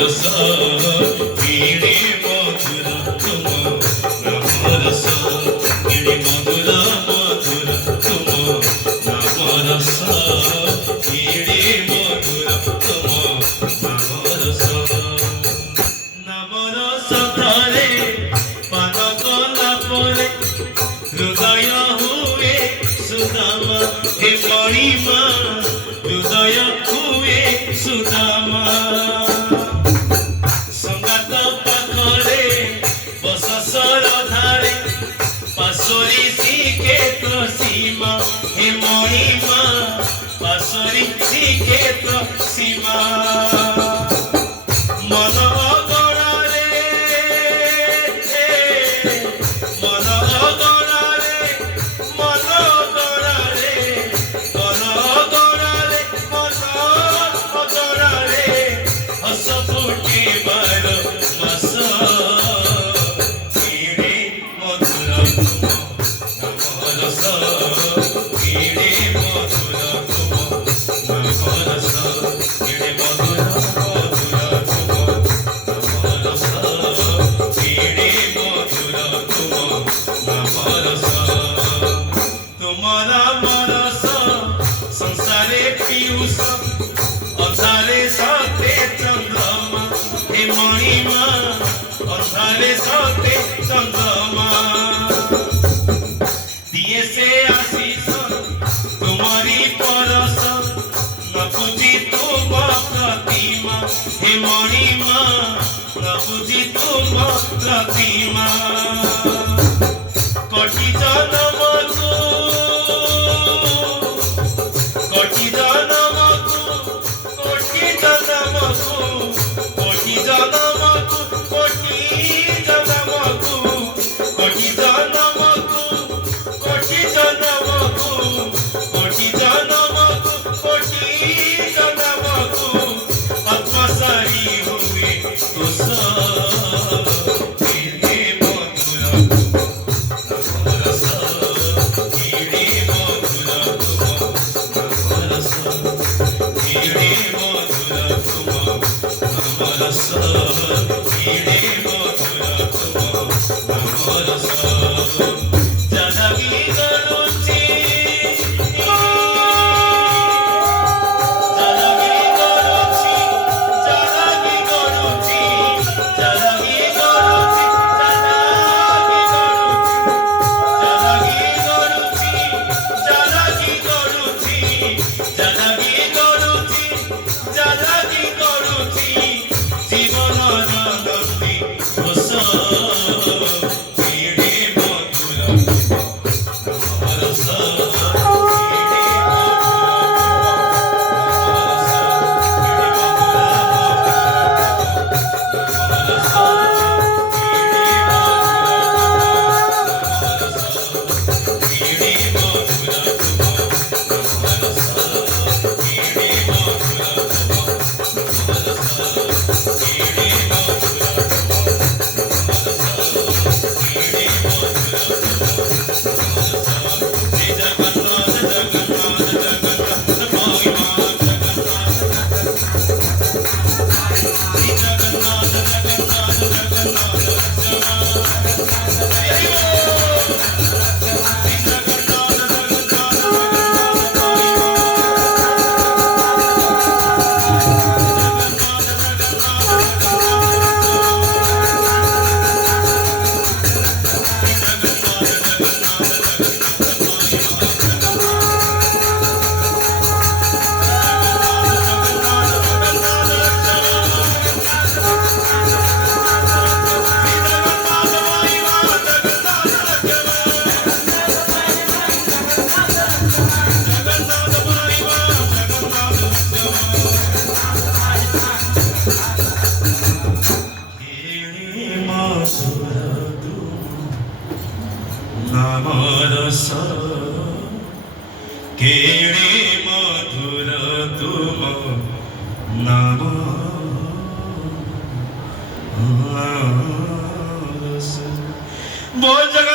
রস কেড়ে মধুর তুম নাম রস কেড়ে মধুর মধুর তুম নাম রস কেড়ে মধুর তুম নাম রস নাম রস ধরে পান কলা পরে হৃদয় হুয়ে সুদামা হে মণিমা হৃদয় হুয়ে সুদামা সঙ্গাত পাখরে বস সরধারে পাশরি শিখে তো সীমা হে মণিমা পাশরি শিখে তো সীমা মন গড়ারে মন গড়ারে মন গড়ারে মন গড়ারে মন গড়ারে হস ফুটিবার মাস কেড়ে মধুর তুম নাম রস কেড়ে মধুর তুম নাম রস কেড়ে মধুর মধুর তুম নাম রস কেড়ে মধুর তুম নাম রস তোমার মনস সংসারে পিয়ুষ অন্ধারে সতে চন্দ্রমা হে মণিমা অন্ধারে সতে চন্দ্রমা দিয়ে সে আশিস তোমারি পরশ ন বুঝি তুম প্রতিমা হে মণিমা ন বুঝি তুম প্রতিমা কোটি জনমকু কোটি জনমকু কোটি জনমকু কোটি জনমকু কোটি জনমকু কোটি জনমকু কোটি জনমকু কোটি জনমকু কোটি জনমকু অপসরি হুয়ে কুশ কেড়ে মধুর নাম রস কেড়ে মধুর তুম নাম রস কেড়ে মধুর তুম নাম রস কেড়ে মধুর তুম নাম রস জানকী গড়ুচি জানকী গড়ুচি জানকী গড়ুচি জানকী গড়ুচি জানকী গড়ুচি জানকী গড়ুচি জানকী গড়ুচি জানকী গড়ুচি জীবন নন্দী ঘোষ কেড়ে মধুর নাম রস কেড়ে নাম রস কেড়ে মধুর তুম নাম রস। बोल जगन्नाथ।